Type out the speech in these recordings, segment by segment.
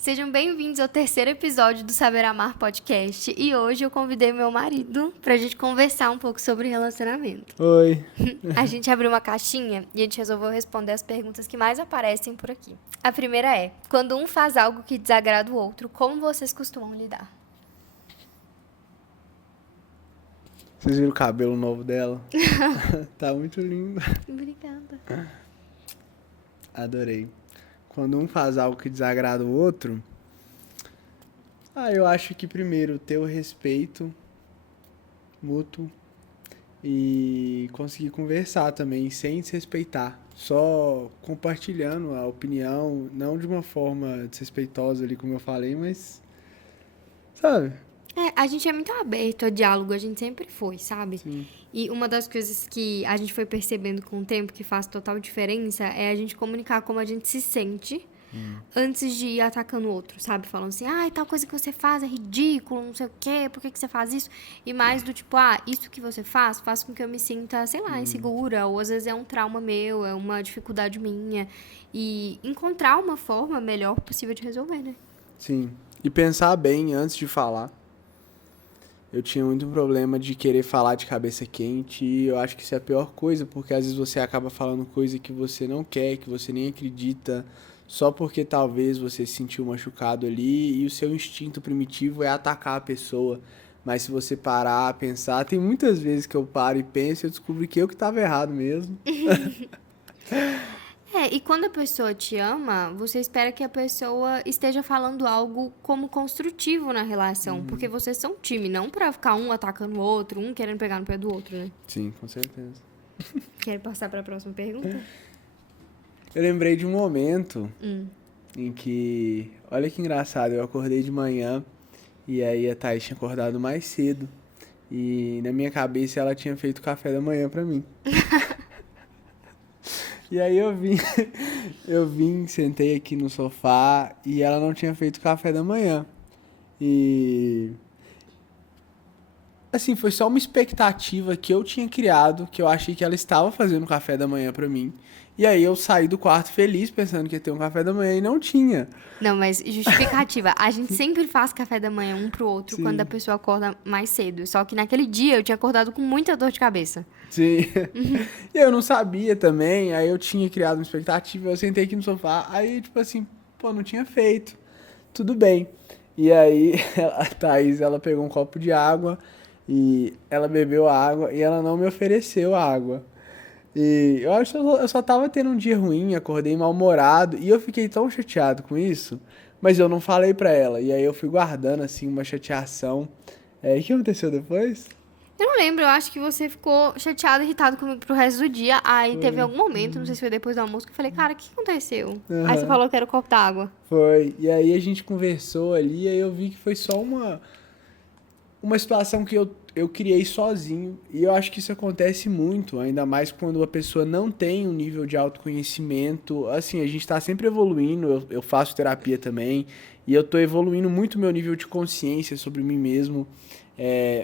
Sejam bem-vindos ao terceiro episódio do Saber Amar Podcast. E hoje eu convidei meu marido pra gente conversar um pouco sobre relacionamento. Oi. A gente abriu uma caixinha e a gente resolveu responder as perguntas que mais aparecem por aqui. A primeira é: quando um faz algo que desagrada o outro, como vocês costumam lidar? Vocês viram o cabelo novo dela? Tá muito lindo. Obrigada. Adorei. Quando um faz algo que desagrada o outro, eu acho que primeiro ter o respeito mútuo e conseguir conversar também sem desrespeitar. Só compartilhando a opinião, não de uma forma desrespeitosa ali, como eu falei, mas, sabe? A gente é muito aberto a diálogo, a gente sempre foi, sabe? Sim. E uma das coisas que a gente foi percebendo com o tempo que faz total diferença é a gente comunicar como a gente se sente antes de ir atacando o outro, sabe? Falando assim, tal coisa que você faz é ridículo, não sei o quê, por que você faz isso? E mais do tipo, isso que você faz com que eu me sinta, sei lá, insegura, ou às vezes é um trauma meu, é uma dificuldade minha. E encontrar uma forma melhor possível de resolver, né? Sim. E pensar bem antes de falar. Eu tinha muito problema de querer falar de cabeça quente e eu acho que isso é a pior coisa, porque às vezes você acaba falando coisa que você não quer, que você nem acredita, só porque talvez você se sentiu machucado ali e o seu instinto primitivo é atacar a pessoa. Mas se você parar, pensar, tem muitas vezes que eu paro e penso e eu descubro que eu que estava errado mesmo. E quando a pessoa te ama, você espera que a pessoa esteja falando algo como construtivo na relação, porque vocês são time, não pra ficar um atacando o outro, um querendo pegar no pé do outro, né? Sim, com certeza. Quer passar pra próxima pergunta? Eu lembrei de um momento em que, olha que engraçado, eu acordei de manhã e aí a Thaís tinha acordado mais cedo. E na minha cabeça ela tinha feito café da manhã pra mim. E aí eu vim, sentei aqui no sofá e ela não tinha feito café da manhã. E assim, foi só uma expectativa que eu tinha criado, que eu achei que ela estava fazendo café da manhã pra mim. E aí eu saí do quarto feliz pensando que ia ter um café da manhã e não tinha. Não, mas justificativa. A gente sempre faz café da manhã um pro outro quando a Sim. pessoa acorda mais cedo. Só que naquele dia eu tinha acordado com muita dor de cabeça. Sim. E eu não sabia também, aí eu tinha criado uma expectativa, eu sentei aqui no sofá, aí tipo assim, pô, não tinha feito. Tudo bem. E aí a Thaís, ela pegou um copo de água e ela bebeu a água e ela não me ofereceu a água. E eu acho que eu só tava tendo um dia ruim, acordei mal-humorado e eu fiquei tão chateado com isso, mas eu não falei pra ela. E aí eu fui guardando assim uma chateação. O que aconteceu depois? Eu não lembro, eu acho que você ficou chateado, irritado comigo pro resto do dia. Aí teve Foi. algum momento, não sei se foi depois do almoço, que eu falei, cara, o que aconteceu? Aí você Aham. falou que era o copo d'água. Foi. E aí a gente conversou ali, e aí eu vi que foi só uma situação que eu criei sozinho. E eu acho que isso acontece muito, ainda mais quando a pessoa não tem um nível de autoconhecimento. Assim, a gente tá sempre evoluindo, eu faço terapia também, e eu tô evoluindo muito meu nível de consciência sobre mim mesmo.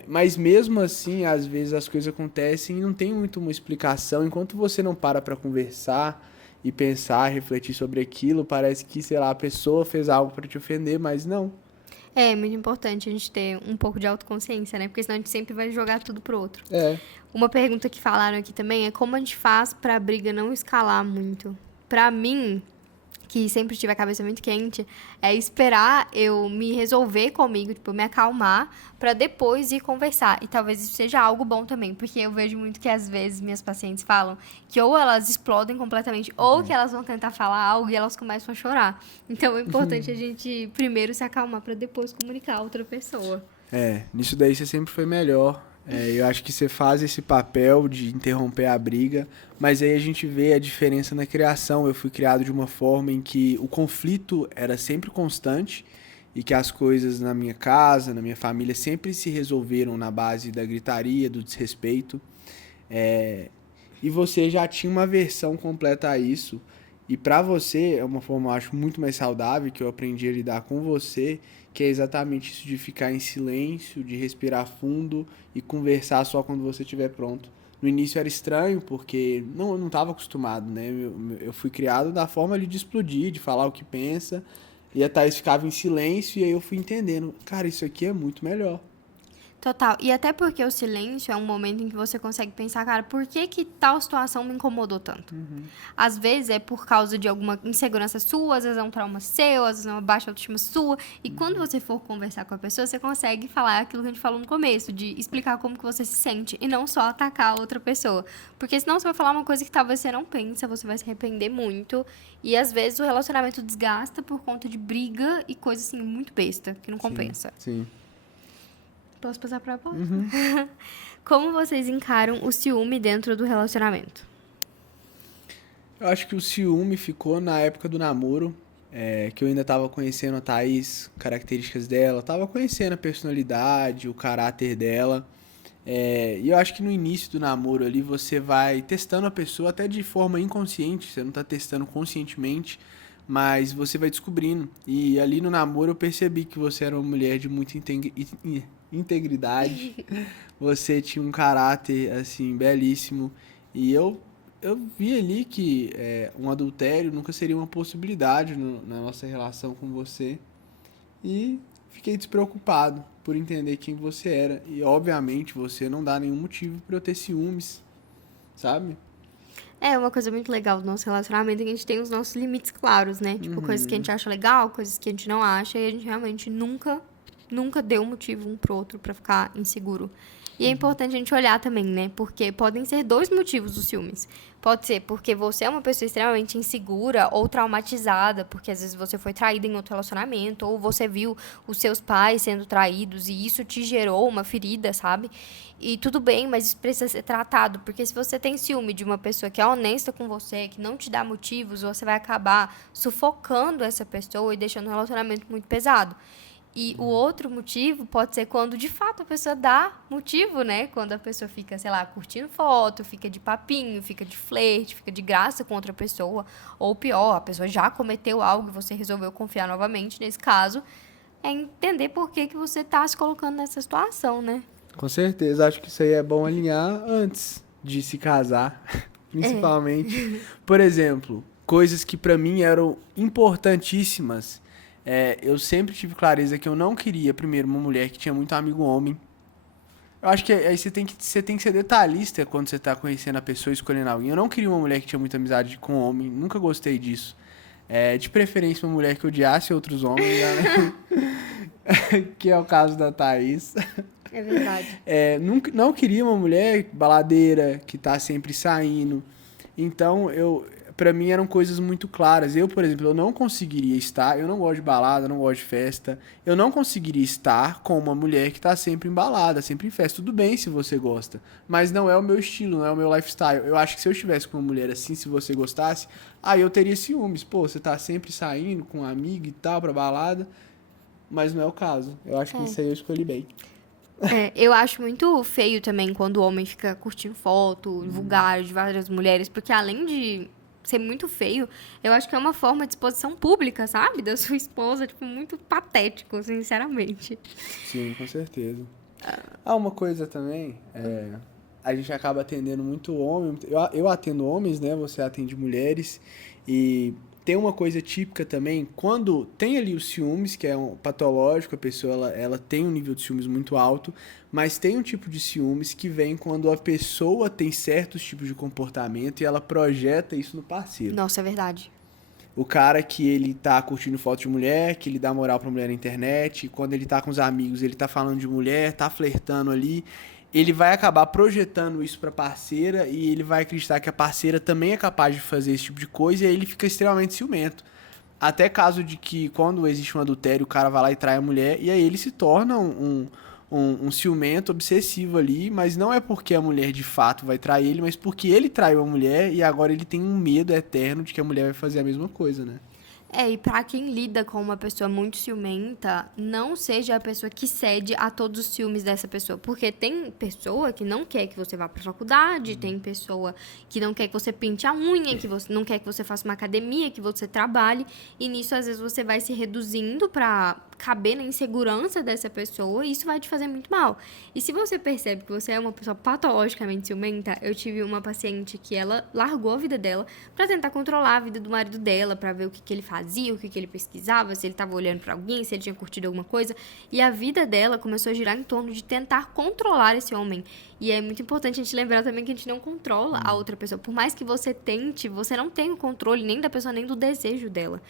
Mas mesmo assim, às vezes as coisas acontecem e não tem muito uma explicação. Enquanto você não para pra conversar e pensar, refletir sobre aquilo, parece que, sei lá, a pessoa fez algo pra te ofender, mas não. É muito importante a gente ter um pouco de autoconsciência, né? Porque senão a gente sempre vai jogar tudo pro outro. É. Uma pergunta que falaram aqui também é como a gente faz pra briga não escalar muito. Pra mim, que sempre tive a cabeça muito quente, é esperar eu me resolver comigo, tipo, me acalmar, pra depois ir conversar. E talvez isso seja algo bom também, porque eu vejo muito que às vezes minhas pacientes falam que ou elas explodem completamente, ou que elas vão tentar falar algo e elas começam a chorar. Então é importante a gente primeiro se acalmar pra depois comunicar a outra pessoa. Nisso daí você sempre foi melhor. Eu acho que você faz esse papel de interromper a briga, mas aí a gente vê a diferença na criação. Eu fui criado de uma forma em que o conflito era sempre constante e que as coisas na minha casa, na minha família, sempre se resolveram na base da gritaria, do desrespeito. É, e você já tinha uma versão completa a isso. E pra você é uma forma, eu acho, muito mais saudável que eu aprendi a lidar com você, que é exatamente isso de ficar em silêncio, de respirar fundo e conversar só quando você estiver pronto. No início era estranho, porque eu não estava acostumado, né? Eu fui criado da forma ali de explodir, de falar o que pensa. E a Thaís ficava em silêncio e aí eu fui entendendo, cara, isso aqui é muito melhor. Total. E até porque o silêncio é um momento em que você consegue pensar, cara, por que que tal situação me incomodou tanto? Às vezes é por causa de alguma insegurança sua, às vezes é um trauma seu, às vezes é uma baixa autoestima sua. E quando você for conversar com a pessoa, você consegue falar aquilo que a gente falou no começo, de explicar como que você se sente e não só atacar a outra pessoa. Porque senão você vai falar uma coisa que talvez você não pensa, você vai se arrepender muito. E às vezes o relacionamento desgasta por conta de briga e coisa assim muito besta, que não compensa. Sim. Posso passar para a próxima? Como vocês encaram o ciúme dentro do relacionamento? Eu acho que o ciúme ficou na época do namoro, que eu ainda tava conhecendo a Thaís, características dela, tava conhecendo a personalidade, o caráter dela. E eu acho que no início do namoro ali você vai testando a pessoa até de forma inconsciente, você não tá testando conscientemente, mas você vai descobrindo. E ali no namoro eu percebi que você era uma mulher de muita integridade, você tinha um caráter assim belíssimo e eu vi ali que um adultério nunca seria uma possibilidade na nossa relação com você e fiquei despreocupado por entender quem você era e obviamente você não dá nenhum motivo para eu ter ciúmes, sabe? É uma coisa muito legal do nosso relacionamento, é que a gente tem os nossos limites claros, né? Tipo, coisas que a gente acha legal, coisas que a gente não acha, e a gente realmente nunca deu motivo um pro outro pra ficar inseguro. E é importante a gente olhar também, né? Porque podem ser dois motivos dos ciúmes. Pode ser porque você é uma pessoa extremamente insegura ou traumatizada, porque às vezes você foi traída em outro relacionamento, ou você viu os seus pais sendo traídos e isso te gerou uma ferida, sabe? E tudo bem, mas isso precisa ser tratado, porque se você tem ciúme de uma pessoa que é honesta com você, que não te dá motivos, você vai acabar sufocando essa pessoa e deixando o relacionamento muito pesado. E o outro motivo pode ser quando, de fato, a pessoa dá motivo, né? Quando a pessoa fica, sei lá, curtindo foto, fica de papinho, fica de flerte, fica de graça com outra pessoa. Ou pior, a pessoa já cometeu algo e você resolveu confiar novamente. Nesse caso, é entender por que que você tá se colocando nessa situação, né? Com certeza, acho que isso aí é bom alinhar antes de se casar, principalmente. Por exemplo, coisas que pra mim eram importantíssimas. Eu sempre tive clareza que eu não queria, primeiro, uma mulher que tinha muito amigo homem. Eu acho que aí você tem que ser detalhista quando você tá conhecendo a pessoa e escolhendo alguém. Eu não queria uma mulher que tinha muita amizade com homem, nunca gostei disso. De preferência, uma mulher que odiasse outros homens, né? Que é o caso da Thaís. É verdade. Não queria uma mulher baladeira, que tá sempre saindo. Então, pra mim eram coisas muito claras. Eu, por exemplo, eu não conseguiria estar, eu não gosto de balada, não gosto de festa. Eu não conseguiria estar com uma mulher que tá sempre em balada, sempre em festa. Tudo bem se você gosta, mas não é o meu estilo, não é o meu lifestyle. Eu acho que se eu estivesse com uma mulher assim, se você gostasse, aí eu teria ciúmes. Pô, você tá sempre saindo com um amigo e tal pra balada, mas não é o caso. Eu acho que isso aí eu escolhi bem. Eu acho muito feio também quando o homem fica curtindo foto, vulgar de várias mulheres, porque além de ser muito feio, eu acho que é uma forma de exposição pública, sabe? Da sua esposa, tipo, muito patético, sinceramente. Sim, com certeza. Uma coisa também, a gente acaba atendendo muito homem, eu atendo homens, né? Você atende mulheres, e tem uma coisa típica também, quando tem ali os ciúmes, que é um patológico, a pessoa ela tem um nível de ciúmes muito alto, mas tem um tipo de ciúmes que vem quando a pessoa tem certos tipos de comportamento e ela projeta isso no parceiro. Nossa, é verdade. O cara que ele tá curtindo foto de mulher, que ele dá moral pra mulher na internet, quando ele tá com os amigos, ele tá falando de mulher, tá flertando ali, ele vai acabar projetando isso pra parceira e ele vai acreditar que a parceira também é capaz de fazer esse tipo de coisa e aí ele fica extremamente ciumento. Até caso de que quando existe um adultério, o cara vai lá e trai a mulher e aí ele se torna um ciumento obsessivo ali, mas não é porque a mulher de fato vai trair ele, mas porque ele traiu a mulher e agora ele tem um medo eterno de que a mulher vai fazer a mesma coisa, né? E pra quem lida com uma pessoa muito ciumenta, não seja a pessoa que cede a todos os ciúmes dessa pessoa. Porque tem pessoa que não quer que você vá pra faculdade, tem pessoa que não quer que você pinte a unha, que você não quer que você faça uma academia, que você trabalhe. E nisso, às vezes, você vai se reduzindo pra caber na insegurança dessa pessoa, e isso vai te fazer muito mal. E se você percebe que você é uma pessoa patologicamente ciumenta, eu tive uma paciente que ela largou a vida dela pra tentar controlar a vida do marido dela, pra ver o que ele fazia, o que ele pesquisava, se ele tava olhando pra alguém, se ele tinha curtido alguma coisa. E a vida dela começou a girar em torno de tentar controlar esse homem. E é muito importante a gente lembrar também que a gente não controla a outra pessoa. Por mais que você tente, você não tem o controle nem da pessoa, nem do desejo dela.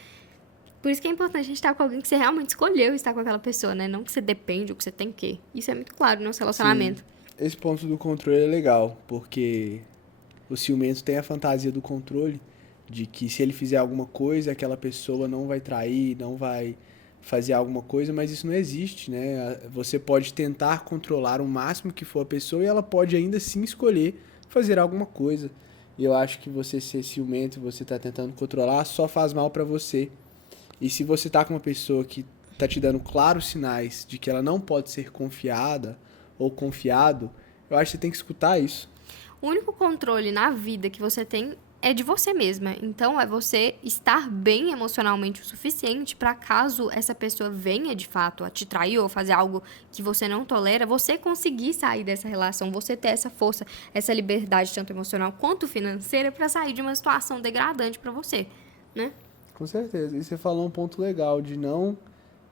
Por isso que é importante a gente estar com alguém que você realmente escolheu estar com aquela pessoa, né? Não que você depende ou que você tem que. Isso é muito claro no nosso relacionamento. Sim, esse ponto do controle é legal, porque o ciumento tem a fantasia do controle, de que se ele fizer alguma coisa, aquela pessoa não vai trair, não vai fazer alguma coisa, mas isso não existe, né? Você pode tentar controlar o máximo que for a pessoa e ela pode ainda assim escolher fazer alguma coisa. E eu acho que você ser ciumento, você tá tentando controlar, só faz mal pra você. E se você tá com uma pessoa que tá te dando claros sinais de que ela não pode ser confiada ou confiado, eu acho que você tem que escutar isso. O único controle na vida que você tem é de você mesma. Então, é você estar bem emocionalmente o suficiente para caso essa pessoa venha de fato a te trair ou fazer algo que você não tolera, você conseguir sair dessa relação, você ter essa força, essa liberdade, tanto emocional quanto financeira, para sair de uma situação degradante para você, né? Com certeza. E você falou um ponto legal de não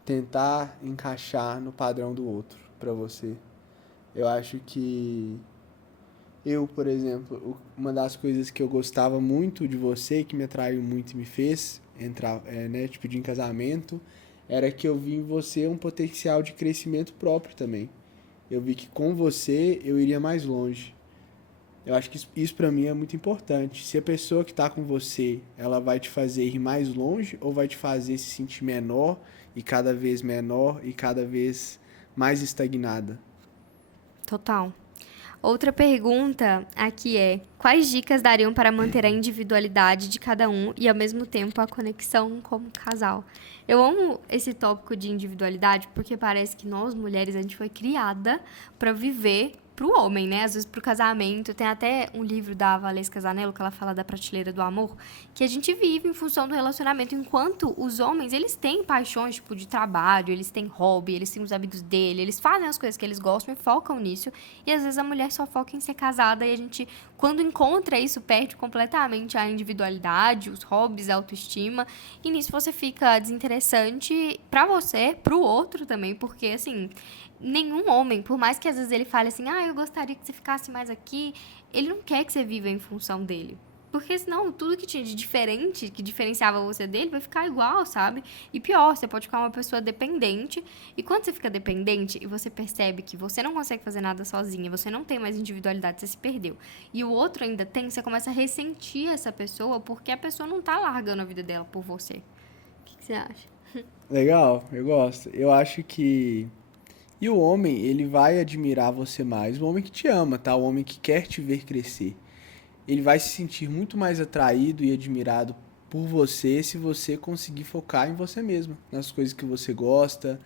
tentar encaixar no padrão do outro pra você. Eu acho que eu, por exemplo, uma das coisas que eu gostava muito de você, que me atraiu muito e me fez entrar, né, te pedir em casamento, era que eu vi em você um potencial de crescimento próprio também. Eu vi que com você eu iria mais longe. Eu acho que isso para mim é muito importante. Se a pessoa que está com você, ela vai te fazer ir mais longe ou vai te fazer se sentir menor e cada vez mais estagnada? Total. Outra pergunta aqui é: quais dicas dariam para manter a individualidade de cada um e ao mesmo tempo a conexão como casal? Eu amo esse tópico de individualidade porque parece que nós mulheres a gente foi criada para viver pro homem, né? Às vezes pro casamento. Tem até um livro da Valesca Zanello que ela fala da prateleira do amor, que a gente vive em função do relacionamento, enquanto os homens, eles têm paixões, tipo, de trabalho, eles têm hobby, eles têm os amigos dele, eles fazem as coisas que eles gostam e focam nisso. E às vezes a mulher só foca em ser casada e a gente, quando encontra isso, perde completamente a individualidade, os hobbies, a autoestima. E nisso você fica desinteressante pra você, pro outro também, porque assim, nenhum homem, por mais que às vezes ele fale assim, eu gostaria que você ficasse mais aqui, ele não quer que você viva em função dele. Porque senão tudo que tinha de diferente, que diferenciava você dele, vai ficar igual, sabe? E pior, você pode ficar uma pessoa dependente. E quando você fica dependente e você percebe que você não consegue fazer nada sozinha, você não tem mais individualidade, você se perdeu. E o outro ainda tem, você começa a ressentir essa pessoa porque a pessoa não tá largando a vida dela por você. O que você acha? Legal, eu gosto. Eu acho que. E o homem, ele vai admirar você mais. O homem que te ama, tá? O homem que quer te ver crescer. Ele vai se sentir muito mais atraído e admirado por você se você conseguir focar em você mesmo, nas coisas que você gosta.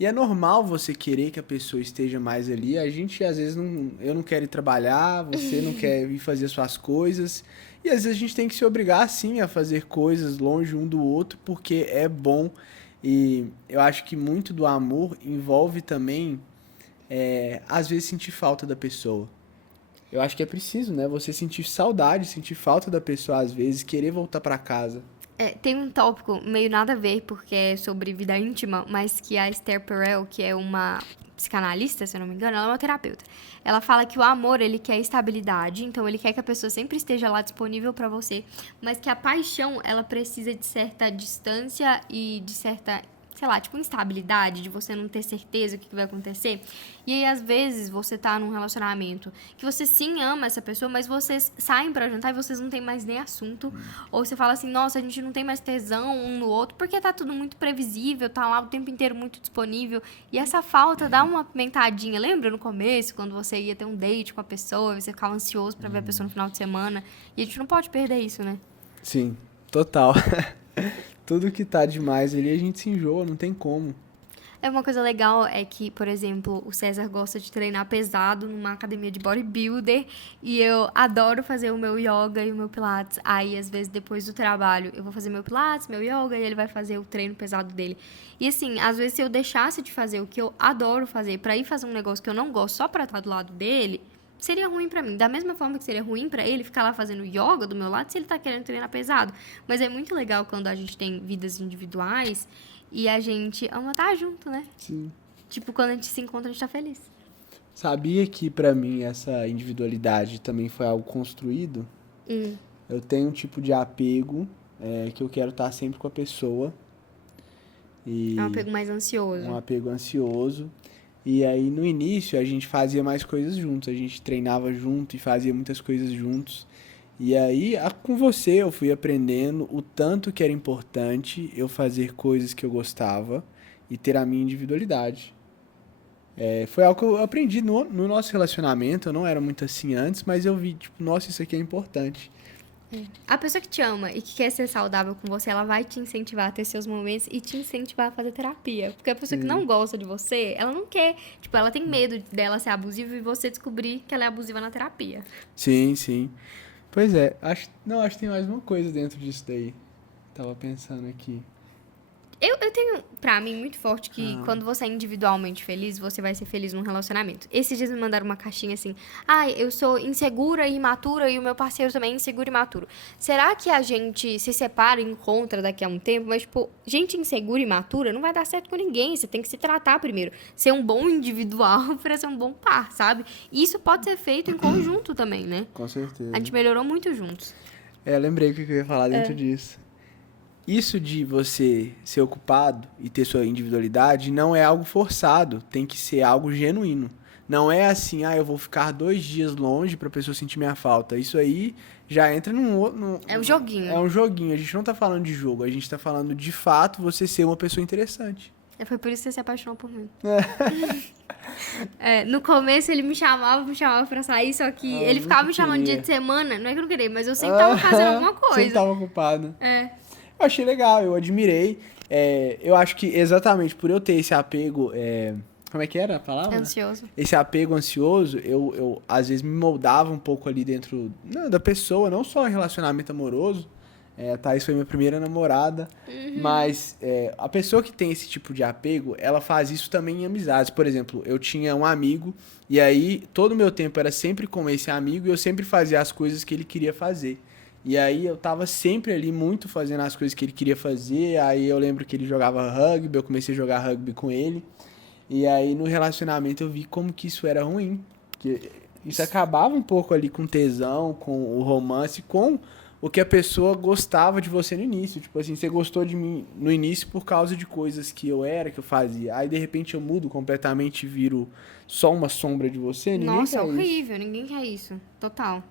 E é normal você querer que a pessoa esteja mais ali. A gente, às vezes, eu não quero ir trabalhar, você não quer ir fazer suas coisas. E às vezes a gente tem que se obrigar, sim, a fazer coisas longe um do outro, porque é bom. E eu acho que muito do amor envolve também, às vezes, sentir falta da pessoa. Eu acho que é preciso, né? Você sentir saudade, sentir falta da pessoa às vezes, querer voltar pra casa. Tem um tópico meio nada a ver, porque é sobre vida íntima, mas que a Esther Perel, que é uma psicanalista, se eu não me engano, ela é uma terapeuta. Ela fala que o amor, ele quer estabilidade, então ele quer que a pessoa sempre esteja lá disponível pra você, mas que a paixão, ela precisa de certa distância e de certa, sei lá, tipo instabilidade, de você não ter certeza do que vai acontecer. E aí, às vezes, você tá num relacionamento que você sim ama essa pessoa, mas vocês saem pra jantar e vocês não têm mais nem assunto. Ou você fala assim, nossa, a gente não tem mais tesão um no outro, porque tá tudo muito previsível, tá lá o tempo inteiro muito disponível. E essa falta dá uma pimentadinha. Lembra no começo, quando você ia ter um date com a pessoa, você ficava ansioso pra ver a pessoa no final de semana? E a gente não pode perder isso, né? Sim, total. Tudo que tá demais ali a gente se enjoa, não tem como. É uma coisa legal é que, por exemplo, o César gosta de treinar pesado numa academia de bodybuilder e eu adoro fazer o meu yoga e o meu pilates. Aí, às vezes, depois do trabalho, eu vou fazer meu pilates, meu yoga e ele vai fazer o treino pesado dele. E assim, às vezes, se eu deixasse de fazer o que eu adoro fazer pra ir fazer um negócio que eu não gosto só pra estar do lado dele, seria ruim pra mim. Da mesma forma que seria ruim pra ele ficar lá fazendo yoga do meu lado se ele tá querendo treinar pesado. Mas é muito legal quando a gente tem vidas individuais e a gente ama estar junto, né? Sim. Tipo, quando a gente se encontra, a gente tá feliz. Sabia que pra mim essa individualidade também foi algo construído? Eu tenho um tipo de apego que eu quero estar sempre com a pessoa. E É um apego mais ansioso. um apego ansioso. E aí no início a gente fazia mais coisas juntos, a gente treinava junto e fazia muitas coisas juntos. E aí com você eu fui aprendendo o tanto que era importante eu fazer coisas que eu gostava e ter a minha individualidade. Foi algo que eu aprendi no nosso relacionamento, eu não era muito assim antes, mas eu vi, tipo, nossa, isso aqui é importante. A pessoa que te ama e que quer ser saudável com você, ela vai te incentivar a ter seus momentos e te incentivar a fazer terapia. Porque a pessoa que não gosta de você, ela não quer. Tipo, ela tem medo dela ser abusiva e você descobrir que ela é abusiva na terapia. Sim, sim. Pois é, acho que tem mais uma coisa dentro disso daí. Tava pensando aqui. Eu tenho, pra mim, muito forte que quando você é individualmente feliz, você vai ser feliz num relacionamento. Esses dias me mandaram uma caixinha assim, ai, eu sou insegura e imatura e o meu parceiro também é inseguro e imaturo. Será que a gente se separa e encontra daqui a um tempo? Mas, tipo, gente insegura e imatura não vai dar certo com ninguém. Você tem que se tratar primeiro. Ser um bom individual pra ser um bom par, sabe? E isso pode ser feito em conjunto também, né? Com certeza. A gente melhorou muito juntos. Lembrei o que eu ia falar dentro disso. Isso de você ser ocupado e ter sua individualidade não é algo forçado, tem que ser algo genuíno. Não é assim, eu vou ficar 2 dias longe pra pessoa sentir minha falta. Isso aí já entra É um joguinho. É um joguinho. A gente não tá falando de jogo, a gente tá falando de fato você ser uma pessoa interessante. Foi por isso que você se apaixonou por mim. No começo ele me chamava pra sair, só que ele ficava me chamando dia de semana. Não é que eu não queria, mas eu sempre tava fazendo alguma coisa. Sempre tava ocupado. Eu achei legal, eu admirei. Eu acho que exatamente por eu ter esse apego. Como é que era a palavra? Ansioso. Esse apego ansioso, eu às vezes me moldava um pouco ali dentro da pessoa, não só em relacionamento amoroso. A Thaís foi minha primeira namorada, mas a pessoa que tem esse tipo de apego, ela faz isso também em amizades. Por exemplo, eu tinha um amigo e aí todo o meu tempo era sempre com esse amigo e eu sempre fazia as coisas que ele queria fazer. E aí eu tava sempre ali muito fazendo as coisas que ele queria fazer, aí eu lembro que ele jogava rugby, eu comecei a jogar rugby com ele, e aí no relacionamento eu vi como que isso era ruim, que isso acabava um pouco ali com tesão, com o romance, com o que a pessoa gostava de você no início. Tipo assim, você gostou de mim no início por causa de coisas que eu fazia. Aí, de repente, eu mudo completamente e viro só uma sombra de você. Nossa, é horrível. Ninguém quer isso. Total.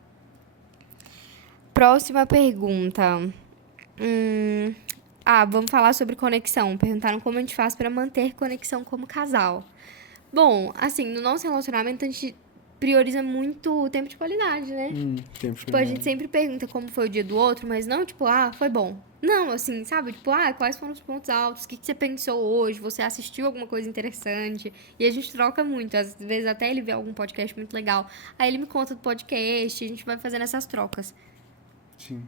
Próxima pergunta. Vamos falar sobre conexão. Perguntaram como a gente faz pra manter conexão como casal. Bom, assim, no nosso relacionamento a gente prioriza muito o tempo de qualidade, né? Tempo de Tipo, a qualidade. gente sempre pergunta como foi o dia do outro, mas não, tipo, foi bom. Não, assim, sabe? Tipo, quais foram os pontos altos? O que você pensou hoje? Você assistiu alguma coisa interessante? E a gente troca muito. Às vezes até ele vê algum podcast muito legal. Aí ele me conta do podcast e a gente vai fazendo essas trocas. Sim.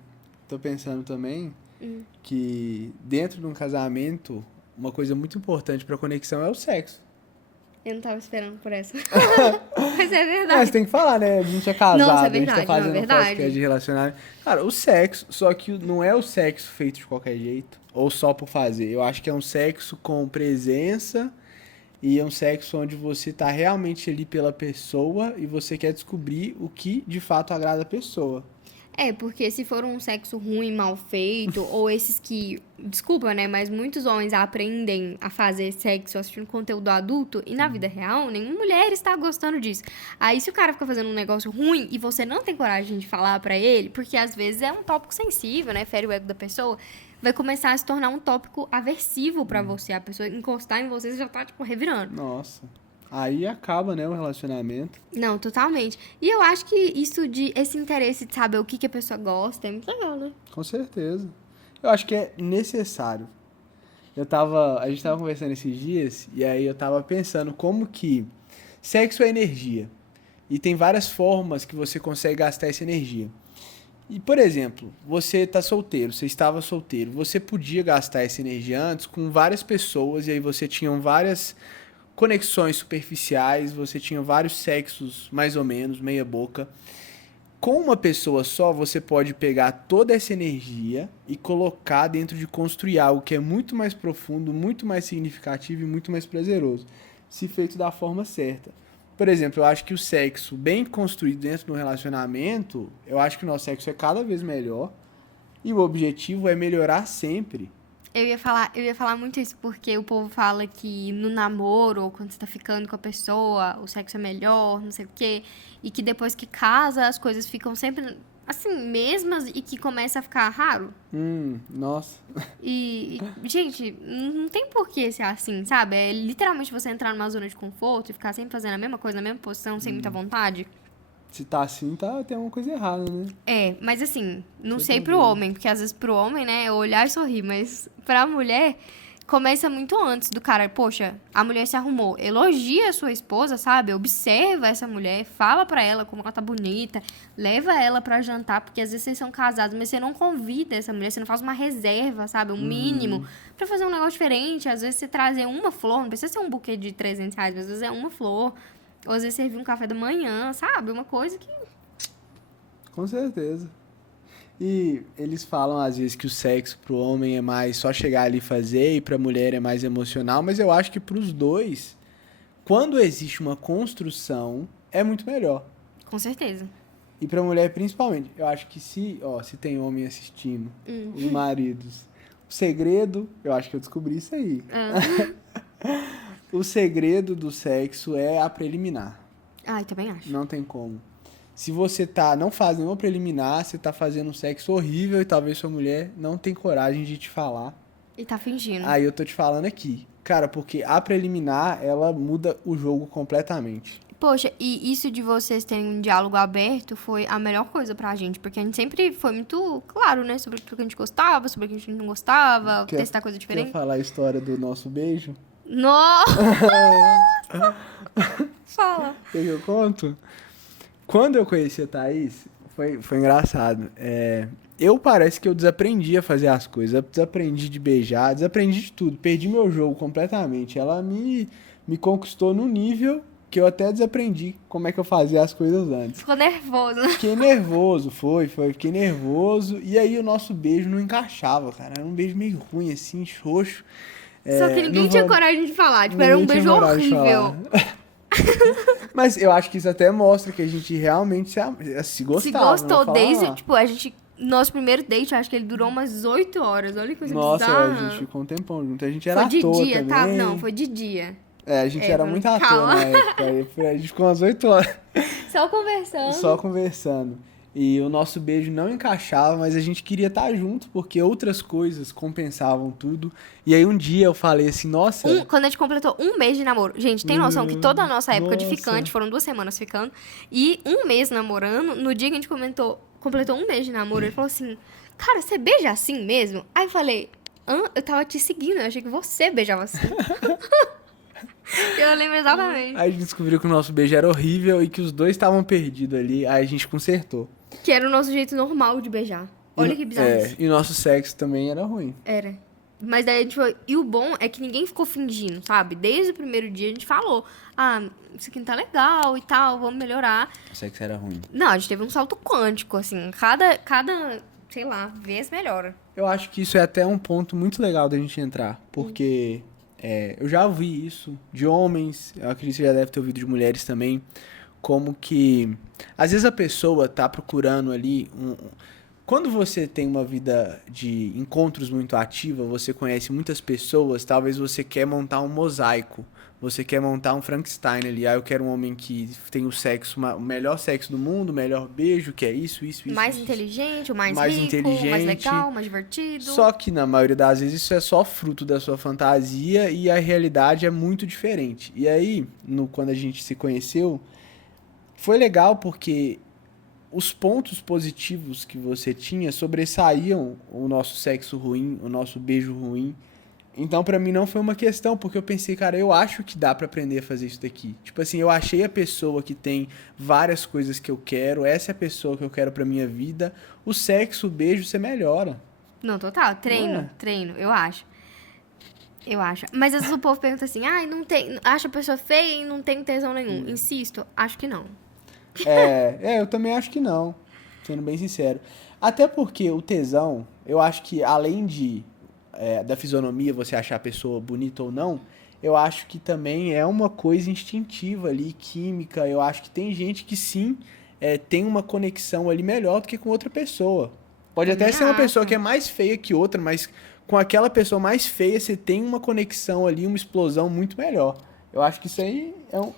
Tô pensando também que dentro de um casamento, uma coisa muito importante pra conexão é o sexo. Eu não tava esperando por essa. Mas é verdade. Mas tem que falar, né? A gente é casado, Nossa, é a gente tá verdade, fazendo não, é um podcast verdade. de relacionamento. Cara, o sexo, só que não é o sexo feito de qualquer jeito, ou só por fazer. Eu acho que é um sexo com presença e é um sexo onde você tá realmente ali pela pessoa e você quer descobrir o que de fato agrada a pessoa. Porque se for um sexo ruim, mal feito, ou esses que, desculpa, né, mas muitos homens aprendem a fazer sexo assistindo conteúdo adulto e na vida real, nenhuma mulher está gostando disso. Aí se o cara fica fazendo um negócio ruim e você não tem coragem de falar pra ele, porque às vezes é um tópico sensível, né, fere o ego da pessoa, vai começar a se tornar um tópico aversivo pra você. A pessoa encostar em você, você já tá, tipo, revirando. Nossa. Aí acaba, né, o relacionamento. Não, totalmente. E eu acho que esse interesse de saber o que a pessoa gosta é muito legal, né? Com certeza. Eu acho que é necessário. A gente tava conversando esses dias, e aí eu tava pensando como que sexo é energia. E tem várias formas que você consegue gastar essa energia. E, por exemplo, você tá solteiro, você estava solteiro, você podia gastar essa energia antes com várias pessoas, e aí você tinha várias conexões superficiais, você tinha vários sexos mais ou menos, meia boca. Com uma pessoa só, você pode pegar toda essa energia e colocar dentro de construir algo que é muito mais profundo, muito mais significativo e muito mais prazeroso, se feito da forma certa. Por exemplo, eu acho que o sexo bem construído dentro do relacionamento, eu acho que o nosso sexo é cada vez melhor e o objetivo é melhorar sempre. Eu ia falar muito isso, porque o povo fala que no namoro, ou quando você tá ficando com a pessoa, o sexo é melhor, não sei o quê. E que depois que casa, as coisas ficam sempre, assim, mesmas e que começa a ficar raro. Nossa. Gente, não tem por que ser assim, sabe? É literalmente você entrar numa zona de conforto e ficar sempre fazendo a mesma coisa, na mesma posição, sem muita vontade. Se tá assim, tem alguma coisa errada, né? É, mas assim, não Você sei tá pro vendo. homem, porque às vezes pro homem, né, é olhar e sorrir, mas pra mulher, começa muito antes do cara. Poxa, a mulher se arrumou. Elogia a sua esposa, sabe? Observa essa mulher, fala pra ela como ela tá bonita, leva ela pra jantar, porque às vezes vocês são casados, mas você não convida essa mulher, você não faz uma reserva, sabe? Um mínimo, pra fazer um negócio diferente. Às vezes você trazer uma flor, não precisa ser um buquê de R$ 300, mas às vezes é uma flor. Ou às vezes servir um café da manhã, sabe? Uma coisa que. Com certeza. E eles falam às vezes que o sexo pro homem é mais só chegar ali e fazer e pra mulher é mais emocional, mas eu acho que pros dois, quando existe uma construção, é muito melhor. Com certeza. E pra mulher principalmente. Eu acho que se tem homem assistindo, os maridos, o segredo, eu acho que eu descobri isso aí. O segredo do sexo é a preliminar. Ai, também acho. Não tem como. Se você não faz nenhuma preliminar, você tá fazendo um sexo horrível e talvez sua mulher não tem coragem de te falar. E tá fingindo. Aí eu tô te falando aqui. Cara, porque a preliminar, ela muda o jogo completamente. Poxa, e isso de vocês terem um diálogo aberto foi a melhor coisa pra gente, porque a gente sempre foi muito claro, né, sobre o que a gente gostava, sobre o que a gente não gostava, testar coisa Quer diferente. falar a história do nosso beijo? Nossa! Fala. Quer que eu conto? Quando eu conheci a Thaís, foi engraçado. Eu parece que eu desaprendi a fazer as coisas. Eu desaprendi de beijar, desaprendi de tudo. Perdi meu jogo completamente. Ela me conquistou no nível que eu até desaprendi como é que eu fazia as coisas antes. Ficou nervoso, né? Fiquei nervoso, fiquei nervoso. E aí o nosso beijo não encaixava, cara. Era um beijo meio ruim, assim, xoxo. Só que ninguém tinha coragem de falar, tipo, era um Ninguém beijo tinha coragem de horrível. falar. Mas eu acho que isso até mostra que a gente realmente se gostava. Se Não gostou fala, desde, "Ah, tipo, a gente. Nosso primeiro date, eu acho que ele durou umas 8 horas. Olha que coisa nossa, a bizarra. gente ficou um tempão junto. A gente era Foi de à toa dia, tá? também. Não, foi de dia. A gente era muito à toa calma. na época. Aí a gente ficou umas 8 horas Só conversando. só conversando. E o nosso beijo não encaixava, mas a gente queria estar junto, porque outras coisas compensavam tudo. E aí um dia eu falei assim, nossa... Quando a gente completou um mês de namoro. Gente, tem noção que toda a nossa época de Nossa. ficante, foram 2 semanas ficando, e um mês namorando, no dia que a gente completou um mês de namoro, ele falou assim, cara, você beija assim mesmo? Aí eu falei, eu tava te seguindo, eu achei que você beijava assim. Eu lembro exatamente. Aí a gente descobriu que o nosso beijo era horrível e que os dois estavam perdidos ali. Aí a gente consertou. Que era o nosso jeito normal de beijar. Olha que bizarro isso. E o nosso sexo também era ruim. Era. Mas daí a gente foi. E o bom é que ninguém ficou fingindo, sabe? Desde o primeiro dia a gente falou: ah, isso aqui não tá legal e tal, vamos melhorar. O sexo era ruim. Não, a gente teve um salto quântico, assim. Cada sei lá, vez melhora. Eu acho que isso é até um ponto muito legal da gente entrar. Porque eu já ouvi isso de homens, eu acredito que você já deve ter ouvido de mulheres também. Como que às vezes a pessoa tá procurando ali quando você tem uma vida de encontros muito ativa, você conhece muitas pessoas, talvez você quer montar um mosaico, você quer montar um Frankenstein ali. Ah, eu quero um homem que tem o melhor sexo do mundo, o melhor beijo, que é isso. Mais isso. inteligente, o mais Mais rico, inteligente. mais legal, mais divertido. Só que na maioria das vezes isso é só fruto da sua fantasia e a realidade é muito diferente. E aí, quando a gente se conheceu, foi legal porque os pontos positivos que você tinha sobressaíam o nosso sexo ruim, o nosso beijo ruim. Então, pra mim, não foi uma questão, porque eu pensei, cara, eu acho que dá pra aprender a fazer isso daqui. Tipo assim, eu achei a pessoa que tem várias coisas que eu quero, essa é a pessoa que eu quero pra minha vida. O sexo, o beijo, você melhora, Não, total. não Treino, é? treino, eu acho. Eu acho. Mas às vezes o povo pergunta assim, ai, não tem. Acha a pessoa feia e não tem tesão nenhum. Insisto, acho que não. Eu também acho que não, sendo bem sincero. Até porque o tesão, eu acho que além da fisionomia, você achar a pessoa bonita ou não, eu acho que também é uma coisa instintiva ali, química. Eu acho que tem gente que sim, tem uma conexão ali melhor do que com outra pessoa. Pode até Também ser uma pessoa que acho. é mais feia que outra, mas com aquela pessoa mais feia você tem uma conexão ali, uma explosão muito melhor. Eu acho que isso aí é um.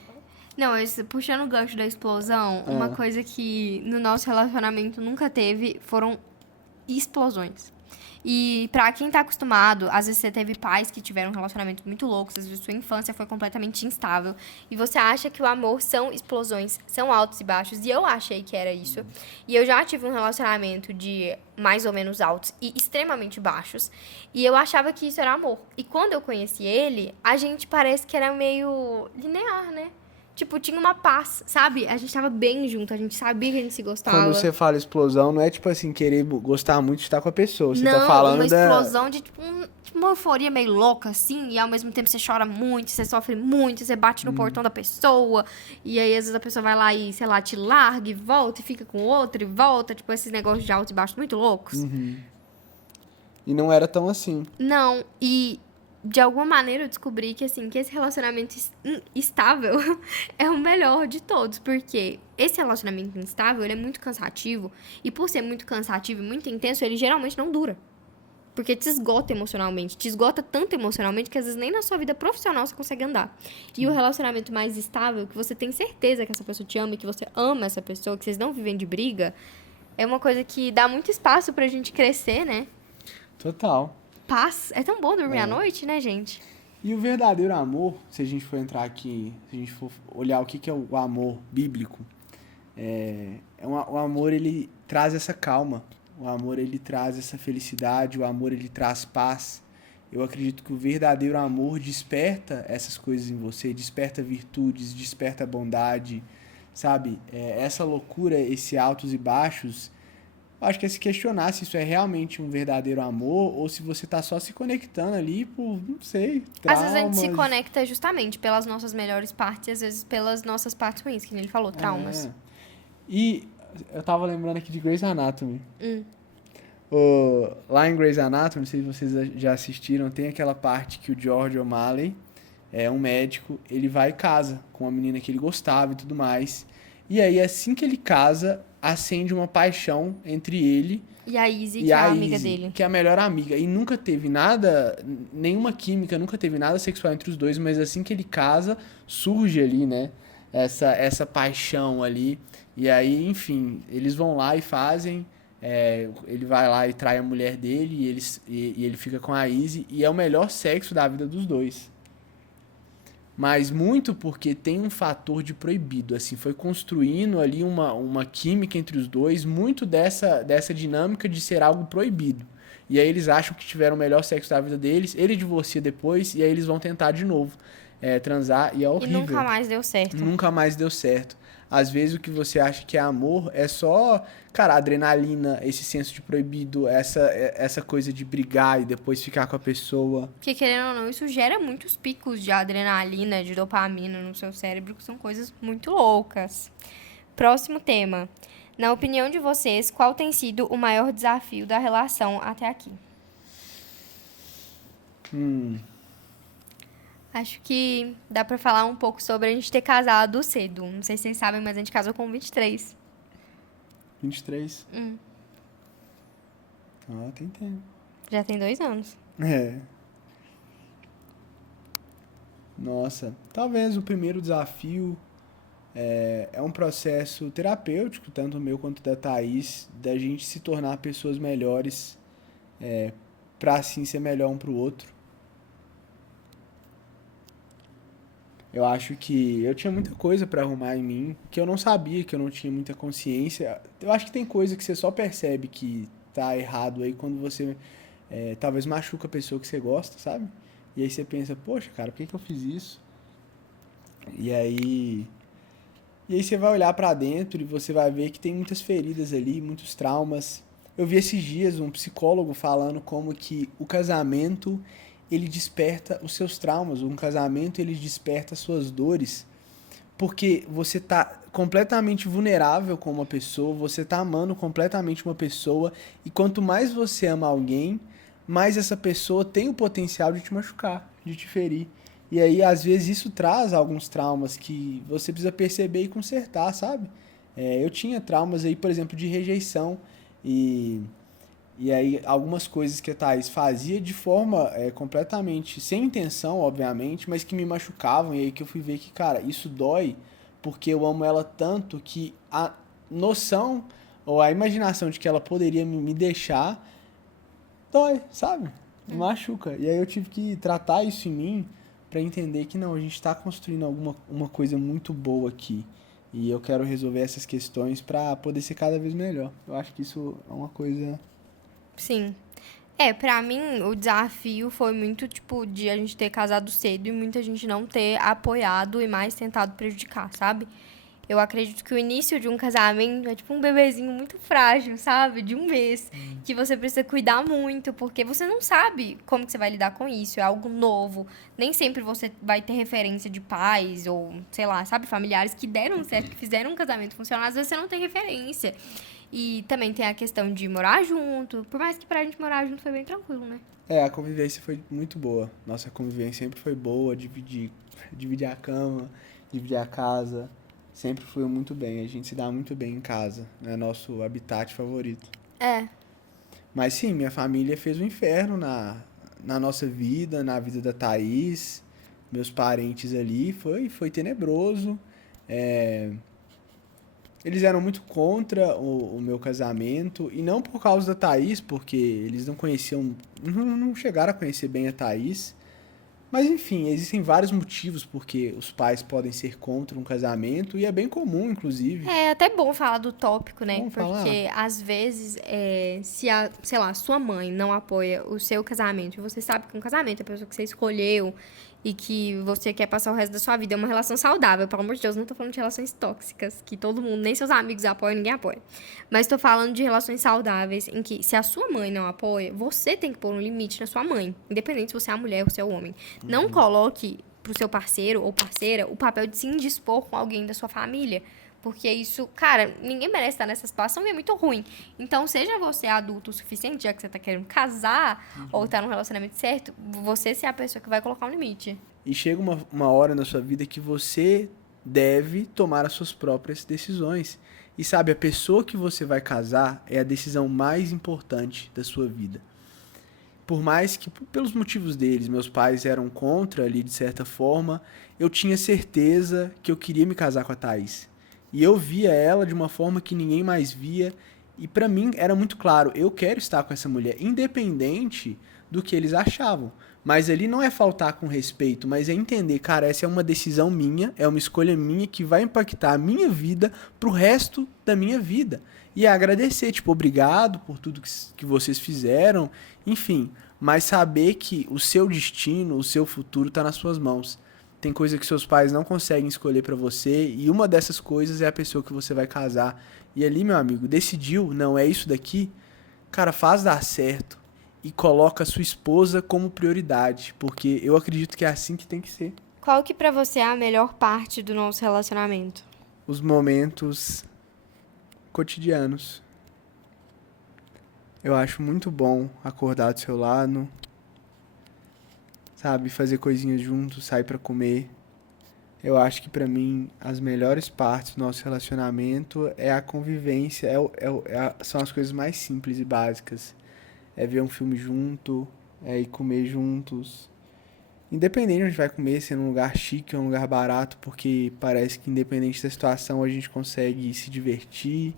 Não, puxando o gancho da explosão, uma Ah, coisa que no nosso relacionamento nunca teve foram explosões. E pra quem tá acostumado, às vezes você teve pais que tiveram relacionamentos muito loucos, às vezes sua infância foi completamente instável, e você acha que o amor são explosões, são altos e baixos, e eu achei que era isso. E eu já tive um relacionamento de mais ou menos altos e extremamente baixos, e eu achava que isso era amor. E quando eu conheci ele, a gente parece que era meio linear, né? Tipo, tinha uma paz, sabe? A gente tava bem junto, a gente sabia que a gente se quando gostava. você fala explosão, não é tipo assim, querer gostar muito de estar com a pessoa. Você tá Não, uma falando da. explosão de tipo uma euforia meio louca, assim, e ao mesmo tempo você chora muito, você sofre muito, você bate no portão da pessoa, e aí às vezes a pessoa vai lá e, sei lá, te larga e volta e fica com outro e volta, tipo esses negócios de alto e baixo muito loucos. Uhum. E não era tão assim. Não, e de alguma maneira eu descobri que, assim, que esse relacionamento estável é o melhor de todos, porque esse relacionamento instável, ele é muito cansativo, e por ser muito cansativo e muito intenso, ele geralmente não dura. Porque te esgota emocionalmente. Te esgota tanto emocionalmente que às vezes nem na sua vida profissional você consegue andar. E o relacionamento mais estável, que você tem certeza que essa pessoa te ama e que você ama essa pessoa, que vocês não vivem de briga, é uma coisa que dá muito espaço pra gente crescer, né? Total. Paz. É tão bom dormir à noite, né, gente? E o verdadeiro amor, se a gente for entrar aqui, se a gente for olhar o que que é o amor bíblico, o amor ele traz essa calma, o amor ele traz essa felicidade, o amor ele traz paz. Eu acredito que o verdadeiro amor desperta essas coisas em você, desperta virtudes, desperta bondade, sabe? Essa loucura, esse altos e baixos, eu acho que é se questionar se isso é realmente um verdadeiro amor ou se você tá só se conectando ali por, não sei, Às vezes a gente se traumas. conecta justamente pelas nossas melhores partes e às vezes pelas nossas partes ruins, que nem ele falou, traumas. É. E eu tava lembrando aqui de Grey's Anatomy. Hum. Lá em Grey's Anatomy, não sei se vocês já assistiram, tem aquela parte que o George O'Malley é um médico, ele vai e casa com uma menina que ele gostava e tudo mais. E aí, assim que ele casa, acende uma paixão entre ele E a Izzy, e que é a a amiga Izzy, dele. que é a melhor amiga. E nunca teve nada, nenhuma química, nunca teve nada sexual entre os dois, mas assim que ele casa, surge ali, né? Essa paixão ali. E aí, enfim, eles vão lá e fazem. Ele vai lá e trai a mulher dele e ele fica com a Izzy. E é o melhor sexo da vida dos dois. Mas muito porque tem um fator de proibido, assim, foi construindo ali uma química entre os dois, muito dessa dinâmica de ser algo proibido. E aí eles acham que tiveram o melhor sexo da vida deles, ele divorcia depois, e aí eles vão tentar de novo transar, e é E nunca horrível. mais deu certo. Nunca mais deu certo. Às vezes o que você acha que é amor é só, cara, adrenalina, esse senso de proibido, essa coisa de brigar e depois ficar com a pessoa. Porque, querendo ou não, isso gera muitos picos de adrenalina, de dopamina no seu cérebro, que são coisas muito loucas. Próximo tema. Na opinião de vocês, qual tem sido o maior desafio da relação até aqui? Hum, Acho que dá pra falar um pouco sobre a gente ter casado cedo. Não sei se vocês sabem, mas a gente casou com 23. 23. Ah, tem tempo. Já tem 2 anos. É. Nossa, talvez o primeiro desafio é um processo terapêutico, tanto o meu quanto da Thaís, da gente se tornar pessoas melhores, pra assim ser melhor um pro outro. Eu acho que eu tinha muita coisa pra arrumar em mim, que eu não sabia, que eu não tinha muita consciência. Eu acho que tem coisa que você só percebe que tá errado aí quando você talvez machuca a pessoa que você gosta, sabe? E aí você pensa, poxa, cara, por que eu fiz isso? E aí... E aí você vai olhar pra dentro e você vai ver que tem muitas feridas ali, muitos traumas. Eu vi esses dias um psicólogo falando como que o casamento, ele desperta os seus traumas, um casamento ele desperta as suas dores, porque você tá completamente vulnerável com uma pessoa, você tá amando completamente uma pessoa, e quanto mais você ama alguém, mais essa pessoa tem o potencial de te machucar, de te ferir. E aí, às vezes, isso traz alguns traumas que você precisa perceber e consertar, sabe? Eu tinha traumas aí, por exemplo, de rejeição. E, e aí, algumas coisas que a Thaís fazia de forma completamente sem intenção, obviamente, mas que me machucavam. E aí que eu fui ver que, cara, isso dói porque eu amo ela tanto que a noção ou a imaginação de que ela poderia me deixar dói, sabe? Me machuca. E aí eu tive que tratar isso em mim pra entender que não, a gente tá construindo uma coisa muito boa aqui. E eu quero resolver essas questões pra poder ser cada vez melhor. Eu acho que isso é uma coisa. Sim. Pra mim, o desafio foi muito, tipo, de a gente ter casado cedo e muita gente não ter apoiado e mais tentado prejudicar, sabe? Eu acredito que o início de um casamento é tipo um bebezinho muito frágil, sabe? De um mês, que você precisa cuidar muito, porque você não sabe como que você vai lidar com isso, é algo novo. Nem sempre você vai ter referência de pais ou, sei lá, sabe, familiares que deram certo, que fizeram um casamento funcionar, às vezes você não tem referência. E também tem a questão de morar junto, por mais que pra gente morar junto foi bem tranquilo, né? A convivência foi muito boa. Nossa convivência sempre foi boa, dividir a cama, dividir a casa. Sempre foi muito bem. A gente se dá muito bem em casa. É nosso habitat favorito. É. Mas sim, minha família fez um inferno na nossa vida, na vida da Thaís, meus parentes ali. Foi tenebroso. É, eles eram muito contra o meu casamento. E não por causa da Thaís, porque eles não conheciam. Não chegaram a conhecer bem a Thaís. Mas enfim, existem vários motivos porque os pais podem ser contra um casamento. E é bem comum, inclusive. É até bom falar do tópico, né? Vamos falar? Porque às vezes, se a, sei lá, sua mãe não apoia o seu casamento, e você sabe que um casamento é a pessoa que você escolheu e que você quer passar o resto da sua vida, é uma relação saudável, pelo amor de Deus, não tô falando de relações tóxicas, que todo mundo, nem seus amigos apoiam, ninguém apoia. Mas tô falando de relações saudáveis em que, se a sua mãe não apoia, você tem que pôr um limite na sua mãe, independente se você é a mulher ou se é o homem. Não coloque pro seu parceiro ou parceira o papel de se indispor com alguém da sua família. Porque isso, cara, ninguém merece estar nessa situação e é muito ruim. Então, seja você adulto o suficiente, já que você tá querendo casar ou tá num relacionamento certo, você ser a pessoa que vai colocar um limite. E chega uma hora na sua vida que você deve tomar as suas próprias decisões. E sabe, a pessoa que você vai casar é a decisão mais importante da sua vida. Por mais que, pelos motivos deles, meus pais eram contra ali de certa forma, eu tinha certeza que eu queria me casar com a Thaís. E eu via ela de uma forma que ninguém mais via. E pra mim era muito claro, eu quero estar com essa mulher, independente do que eles achavam. Mas ali não é faltar com respeito, mas é entender, cara, essa é uma decisão minha, é uma escolha minha que vai impactar a minha vida pro resto da minha vida. E é agradecer, tipo, obrigado por tudo que vocês fizeram, enfim. Mas saber que o seu destino, o seu futuro tá nas suas mãos. Tem coisa que seus pais não conseguem escolher pra você, e uma dessas coisas é a pessoa que você vai casar. E ali, meu amigo, decidiu, não é isso daqui, cara, faz dar certo e coloca a sua esposa como prioridade, porque eu acredito que é assim que tem que ser. Qual que pra você é a melhor parte do nosso relacionamento? Os momentos cotidianos. Eu acho muito bom acordar do seu lado, sabe, fazer coisinhas juntos, sair pra comer. Eu acho que pra mim as melhores partes do nosso relacionamento é a convivência, são as coisas mais simples e básicas. É ver um filme junto, é ir comer juntos. Independente de onde vai comer, se é num lugar chique ou num lugar barato, porque parece que independente da situação a gente consegue se divertir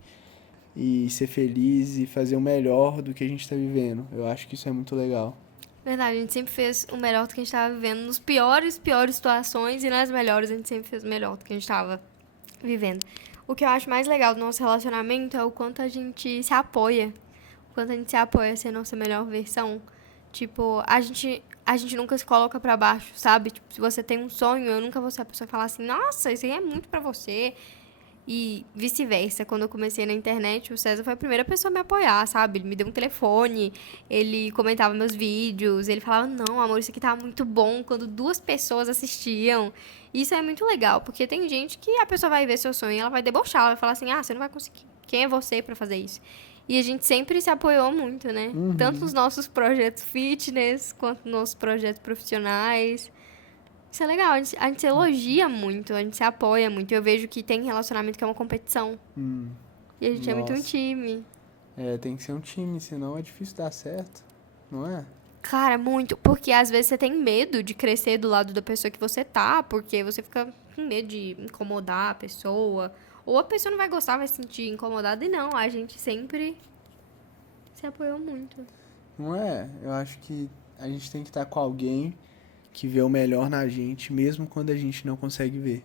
e ser feliz e fazer o melhor do que a gente está vivendo. Eu acho que isso é muito legal. Verdade, a gente sempre fez o melhor do que a gente tava vivendo nos piores situações e nas melhores a gente sempre fez o melhor do que a gente tava vivendo. O que eu acho mais legal do nosso relacionamento é o quanto a gente se apoia. O quanto a gente se apoia a ser a nossa melhor versão. Tipo, a gente a gente nunca se coloca pra baixo, sabe? Tipo, se você tem um sonho, eu nunca vou ser a pessoa que falar assim, nossa, isso aí é muito pra você. E vice-versa. Quando eu comecei na internet, o César foi a primeira pessoa a me apoiar, sabe? Ele me deu um telefone, ele comentava meus vídeos, ele falava, não, amor, isso aqui tá muito bom, quando 2 pessoas assistiam. Isso é muito legal, porque tem gente que a pessoa vai ver seu sonho e ela vai debochar, ela vai falar assim, ah, você não vai conseguir. Quem é você pra fazer isso? E a gente sempre se apoiou muito, né? Tanto nos nossos projetos fitness, quanto nos nossos projetos profissionais. Isso é legal, a gente se elogia muito, a gente se apoia muito. Eu vejo que tem relacionamento que é uma competição. Hum, E a gente é muito um nossa. time. Tem que ser um time, senão é difícil dar certo, não é? Cara, muito. Porque às vezes você tem medo de crescer do lado da pessoa que você tá, porque você fica com medo de incomodar a pessoa. Ou a pessoa não vai gostar, vai se sentir incomodada. E não, a gente sempre se apoiou muito. Não é? Eu acho que a gente tem que estar com alguém que vê o melhor na gente, mesmo quando a gente não consegue ver.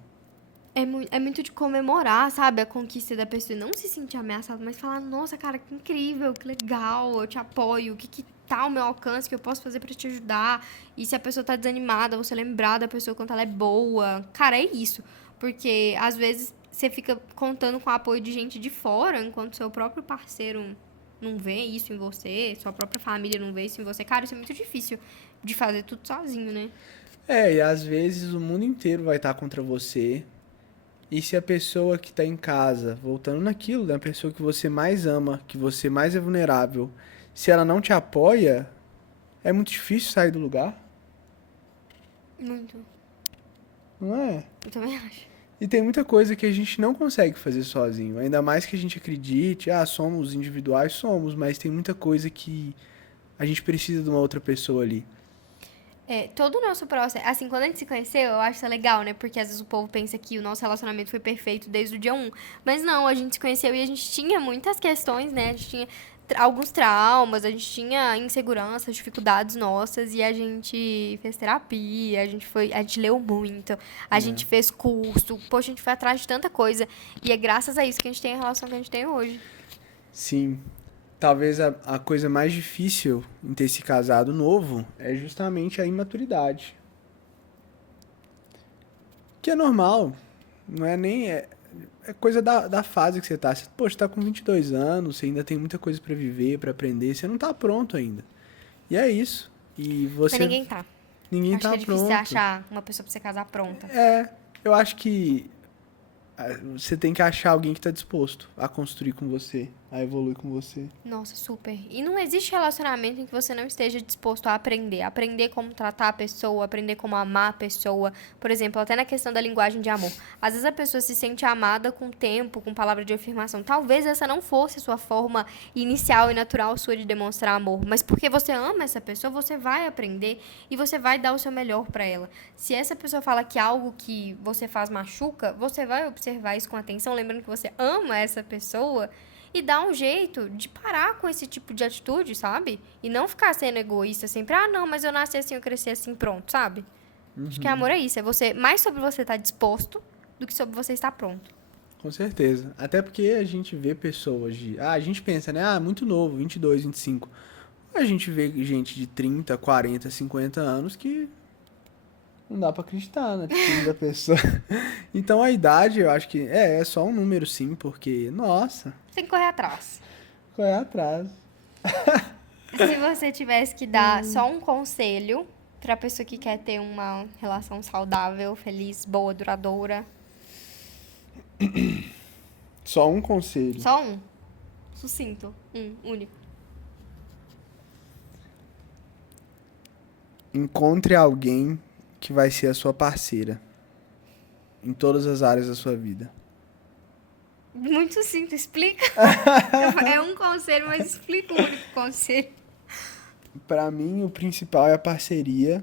É muito de comemorar, sabe? A conquista da pessoa e não se sentir ameaçado, mas falar, nossa, cara, que incrível, que legal, eu te apoio, o que que tá ao meu alcance, que eu posso fazer pra te ajudar. E se a pessoa tá desanimada, você lembrar da pessoa quanto ela é boa. Cara, é isso. Porque às vezes você fica contando com o apoio de gente de fora, enquanto seu próprio parceiro não vê isso em você, sua própria família não vê isso em você. Cara, isso é muito difícil de fazer tudo sozinho, né? E às vezes o mundo inteiro vai estar contra você. E se a pessoa que está em casa, voltando naquilo, da pessoa que você mais ama, que você mais é vulnerável, se ela não te apoia, é muito difícil sair do lugar, Muito. não é? Eu também acho. E tem muita coisa que a gente não consegue fazer sozinho. Ainda mais que a gente acredite, somos individuais, somos, mas tem muita coisa que a gente precisa de uma outra pessoa ali. Todo o nosso processo, assim, quando a gente se conheceu, eu acho isso legal, né? Porque às vezes o povo pensa que o nosso relacionamento foi perfeito desde o dia um. Mas não, a gente se conheceu e a gente tinha muitas questões, né? A gente tinha alguns traumas, a gente tinha inseguranças, dificuldades nossas e a gente fez terapia, a gente leu muito, a gente fez curso, poxa, a gente foi atrás de tanta coisa. E é graças a isso que a gente tem a relação que a gente tem hoje. Sim, talvez a coisa mais difícil em ter se casado novo é justamente a imaturidade. Que é normal, não é nem. É coisa da fase que você tá. Poxa, você tá com 22 anos, você ainda tem muita coisa pra viver, pra aprender, você não tá pronto ainda. E é isso. E Mas você. ninguém tá. Ninguém Acho que tá é difícil você pronto. achar uma pessoa pra você casar pronta. Eu acho que você tem que achar alguém que tá disposto a construir com você, a evoluir com você. Nossa, super. E não existe relacionamento em que você não esteja disposto a aprender. Aprender como tratar a pessoa, aprender como amar a pessoa. Por exemplo, até na questão da linguagem de amor. Às vezes a pessoa se sente amada com tempo, com palavra de afirmação. Talvez essa não fosse a sua forma inicial e natural sua de demonstrar amor. Mas porque você ama essa pessoa, você vai aprender e você vai dar o seu melhor pra ela. Se essa pessoa fala que algo que você faz machuca, você vai observar isso com atenção, lembrando que você ama essa pessoa e dar um jeito de parar com esse tipo de atitude, sabe? E não ficar sendo egoísta sempre, não, mas eu nasci assim, eu cresci assim, pronto, sabe? Acho que amor é isso, é você mais sobre você estar disposto do que sobre você estar pronto. Com certeza. Até porque a gente vê pessoas de. A gente pensa, né? Muito novo, 22, 25. A gente vê gente de 30, 40, 50 anos que não dá pra acreditar na atitude da pessoa. Então a idade, eu acho que é só um número sim, porque, nossa, Tem que correr atrás. qual é atraso? Se você tivesse que dar só um conselho pra pessoa que quer ter uma relação saudável, feliz, boa, duradoura. Só um conselho. Só um. Sucinto. Único. Encontre alguém que vai ser a sua parceira em todas as áreas da sua vida. Muito sucinto, explica. É um conselho, mas explica o único conselho. Pra mim, o principal é a parceria.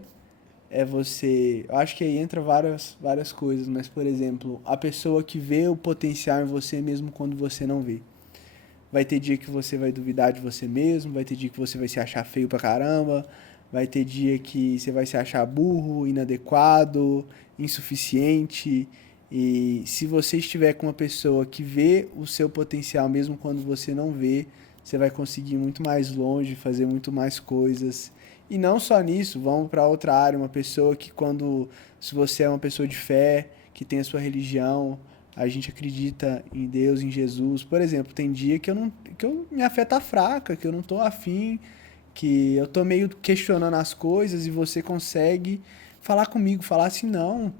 É você. Eu acho que aí entra várias coisas, mas, por exemplo, a pessoa que vê o potencial em você mesmo quando você não vê. Vai ter dia que você vai duvidar de você mesmo, vai ter dia que você vai se achar feio pra caramba, vai ter dia que você vai se achar burro, inadequado, insuficiente. E se você estiver com uma pessoa que vê o seu potencial mesmo quando você não vê, você vai conseguir ir muito mais longe, fazer muito mais coisas E não só nisso, vamos para outra área, uma pessoa que se você é uma pessoa de fé, que tem a sua religião, a gente acredita em Deus, em Jesus. Por exemplo, tem dia que eu não, minha fé tá fraca, que eu não tô afim, que eu tô meio questionando as coisas e você consegue falar comigo, falar assim, não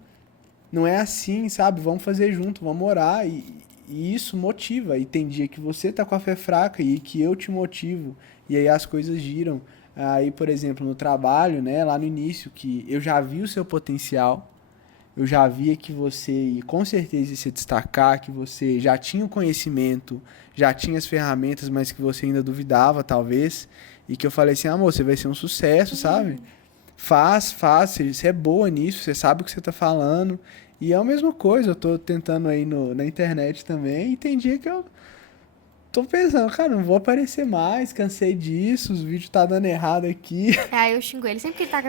é assim, sabe? Vamos fazer junto, vamos orar e isso motiva. E tem dia que você tá com a fé fraca e que eu te motivo e aí as coisas giram. Aí, por exemplo, no trabalho, né, lá no início, que eu já vi o seu potencial, eu já via que você ia com certeza ia se destacar, que você já tinha o conhecimento, já tinha as ferramentas, mas que você ainda duvidava, talvez. E que eu falei assim, amor, você vai ser um sucesso, sabe? Faz, você é boa nisso, você sabe o que você tá falando. E é a mesma coisa, eu tô tentando aí na internet também, e tem dia que eu tô pensando, cara, não vou aparecer mais, cansei disso, os vídeos tá dando errado aqui. Aí eu xingo ele. Sempre que ele tá com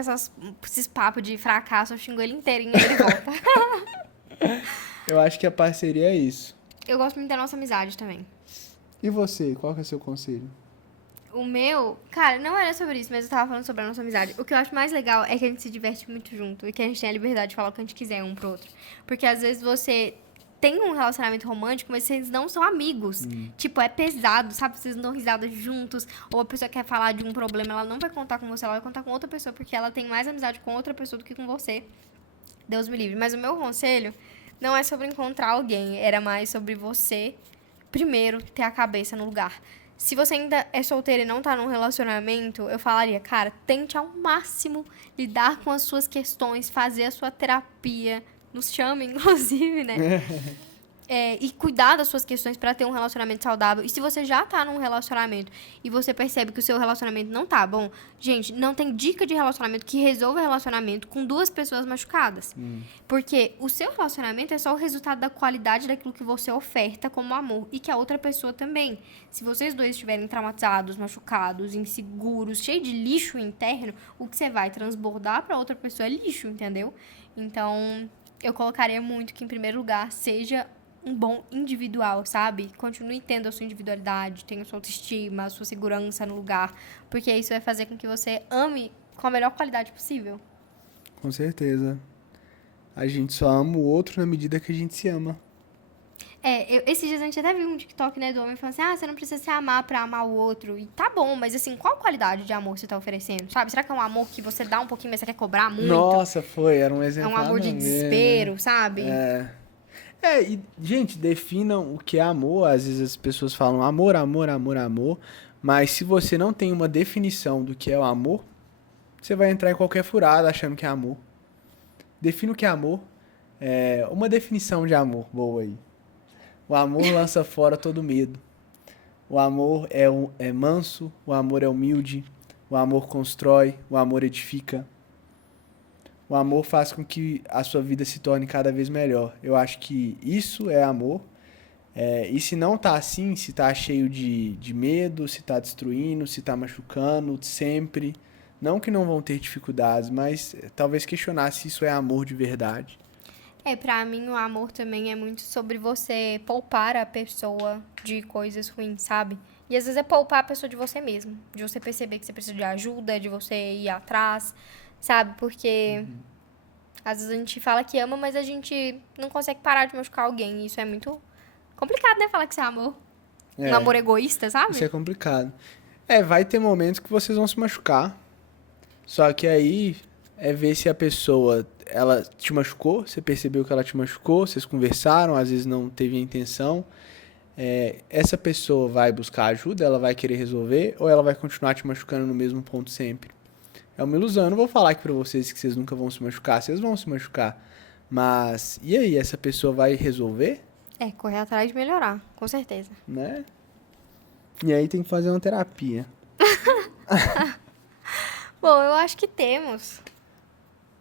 esses papos de fracasso, eu xingo ele inteirinho e ele volta. Eu acho que a parceria é isso. Eu gosto muito da nossa amizade também. E você, qual que é o seu conselho? O meu, cara, não era sobre isso, mas eu tava falando sobre a nossa amizade. O que eu acho mais legal é que a gente se diverte muito junto e que a gente tem a liberdade de falar o que a gente quiser um pro outro. Porque às vezes você tem um relacionamento romântico, mas vocês não são amigos. Tipo, é pesado, sabe? Vocês não dão risada juntos. Ou a pessoa quer falar de um problema, ela não vai contar com você, ela vai contar com outra pessoa, porque ela tem mais amizade com outra pessoa do que com você. Deus me livre. Mas o meu conselho não é sobre encontrar alguém, era mais sobre você, primeiro, ter a cabeça no lugar. Se você ainda é solteira e não tá num relacionamento, eu falaria, cara, tente ao máximo lidar com as suas questões, fazer a sua terapia, nos chame, inclusive, né? E cuidar das suas questões pra ter um relacionamento saudável. E se você já tá num relacionamento e você percebe que o seu relacionamento não tá bom, gente, não tem dica de relacionamento que resolva relacionamento com duas pessoas machucadas. Porque o seu relacionamento é só o resultado da qualidade daquilo que você oferta como amor e que a outra pessoa também. Se vocês dois estiverem traumatizados, machucados, inseguros, cheios de lixo interno, o que você vai transbordar pra outra pessoa é lixo, entendeu? Então, eu colocaria muito que, em primeiro lugar, seja um bom individual, sabe? Continue tendo a sua individualidade, tenha a sua autoestima, a sua segurança no lugar, porque isso vai fazer com que você ame com a melhor qualidade possível. Com certeza. A gente só ama o outro na medida que a gente se ama. Esses dias a gente até viu um TikTok, né, do homem falando assim, você não precisa se amar pra amar o outro. E tá bom, mas assim, qual qualidade de amor você tá oferecendo, sabe? Será que é um amor que você dá um pouquinho, mas você quer cobrar muito? Nossa, era um É exemplo um amor de nada a ver, desespero, né? sabe? E, gente, definam o que é amor. Às vezes as pessoas falam amor, amor, amor, amor. Mas se você não tem uma definição do que é o amor, você vai entrar em qualquer furada achando que é amor. Defina o que é amor. Uma definição de amor boa aí. O amor lança fora todo medo. O amor é manso, o amor é humilde, o amor constrói, o amor edifica. O amor faz com que a sua vida se torne cada vez melhor. Eu acho que isso é amor. E se não tá assim, se tá cheio de medo, se tá destruindo, se tá machucando sempre, não que não vão ter dificuldades, mas talvez questionar se isso é amor de verdade. Pra mim o amor também é muito sobre você poupar a pessoa de coisas ruins, sabe? E às vezes é poupar a pessoa de você mesmo, de você perceber que você precisa de ajuda, de você ir atrás, sabe? Porque às vezes a gente fala que ama, mas a gente não consegue parar de machucar alguém. E isso é muito complicado, né? Falar que isso é amor. Um É, amor egoísta, isso é sabe? complicado. Vai ter momentos que vocês vão se machucar. Só que aí é ver se a pessoa, ela te machucou, você percebeu que ela te machucou, vocês conversaram, às vezes não teve a intenção. Essa pessoa vai buscar ajuda, ela vai querer resolver, ou ela vai continuar te machucando no mesmo ponto sempre? É uma ilusão, eu não vou falar aqui pra vocês que vocês nunca vão se machucar, vocês vão se machucar. Mas, e aí, essa pessoa vai resolver, Correr atrás de melhorar, com certeza. né? E aí tem que fazer uma terapia. Bom, eu acho que temos.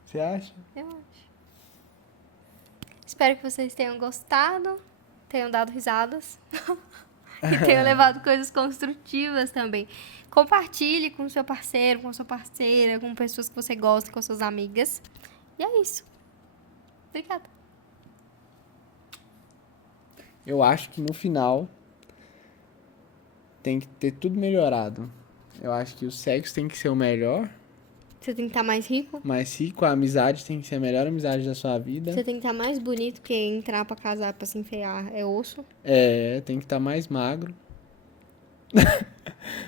Você acha? Eu acho. Espero que vocês tenham gostado, tenham dado risadas e tenham levado coisas construtivas também. Compartilhe com seu parceiro, com sua parceira, com pessoas que você gosta, com suas amigas. E é isso. Obrigada. Eu acho que no final tem que ter tudo melhorado. Eu acho que o sexo tem que ser o melhor, Você tem que estar mais rico. Mais rico, a amizade tem que ser a melhor amizade da sua vida. Você tem que estar mais bonito, porque entrar pra casar, pra se enfeiar, é osso. Tem que estar mais magro.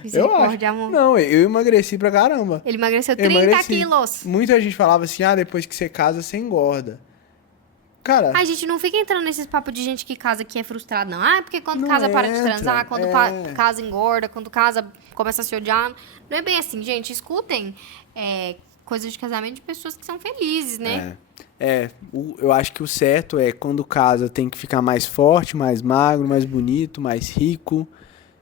Misericórdia, amor. Não, eu emagreci pra caramba. Ele emagreceu Eu 30 emagreci. quilos. Muita gente falava assim, depois que você casa, você engorda. Cara, Ai, gente, não fica entrando nesses papos de gente que casa que é frustrado, não. Ah, porque quando Não casa para de entra, transar, quando casa engorda, quando casa começa a se odiar. Não é bem assim, gente. Escutem coisas de casamento de pessoas que são felizes, né? eu acho que o certo é quando casa tem que ficar mais forte, mais magro, mais bonito, mais rico.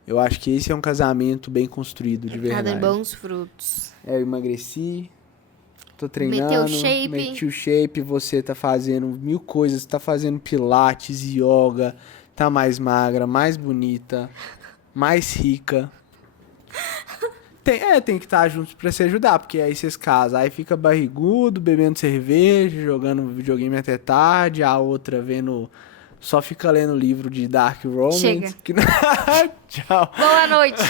Eu acho que esse é um casamento bem construído, de Tá verdade. dando bons frutos. Eu emagreci, tô treinando, Meteu shape. meti o shape, você tá fazendo 1000 coisas, tá fazendo pilates, yoga, tá mais magra, mais bonita, mais rica. Tem que estar juntos pra se ajudar, porque aí vocês casam, aí fica barrigudo, bebendo cerveja, jogando videogame até tarde, a outra só fica lendo livro de Dark Romance. Chega. Tchau. Boa noite.